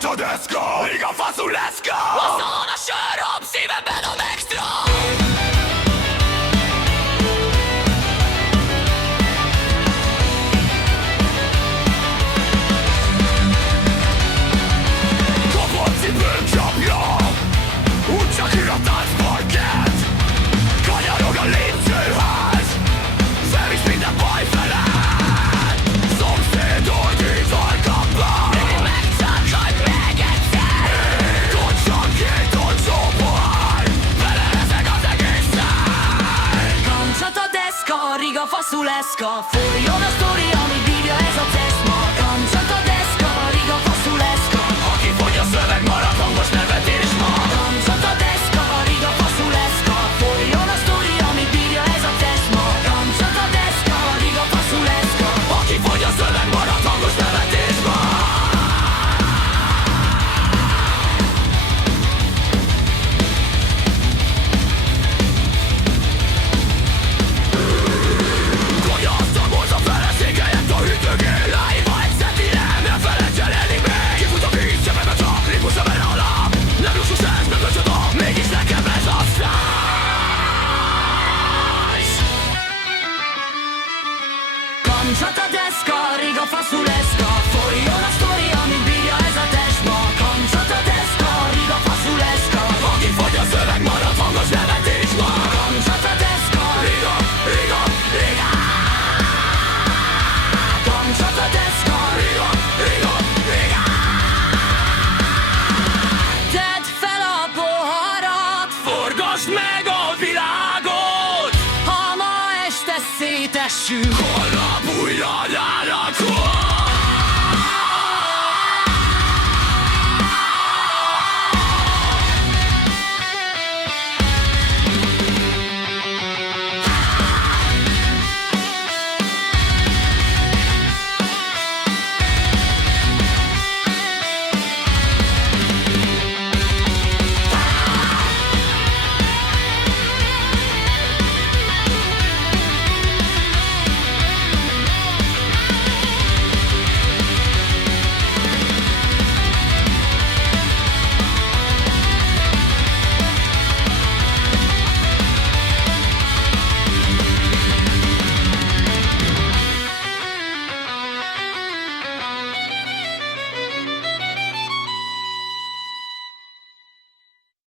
a deszka, ég a faszuleszka. Asztalon a söröm, szívemben a extra. Kapott cipőm csapja, úgycsak iratált parkett. Kanyarog a lépcsőház, felvisz minden baj felett. Szomszéd ordítól kapva, Megcsaklod még egyszer. Tocsan két olcsó pohár, belerezeg az egészen. Kamcsat a deszka, riga faszuleszka. Folyjon a sztori, ami bírja ez a ceszma. Kamcsat a deszka, riga faszuleszka. Aki fogy a szöveg, marad hangos nevetés ma. Kamcsat a deszka, riga faszuleszka. Folyjon a sztori, ami bírja ez a ceszma. Kamcsat a deszka, riga faszuleszka. Aki fogy a szöveg, marad hangos nevetés ma. Tolja azt a bolt a felesége, helyett a hűtőgél. Lájva egy szetire, ne felejts el enni még. Kifut a víz, csepegve csak, ritmus a benne alap. Nem luxus ez, nem öcsöda, mégis nekem ez a szájsz. Kamcsat a deszka, riga faszuleszka. Folyjon a sztori, ami bírja ez a testma. Kamcsat a deszka, riga faszuleszka. Aki fogy a szöveg, marad hangos nevetés ma. Kamcsat a deszka, Riga, riga, riga. kamcsat a deszka. Riga, riga, riga. Tedd fel a poharat, Forgasd meg a világot. ha ma este szétessünk. Holnap újra lálakol.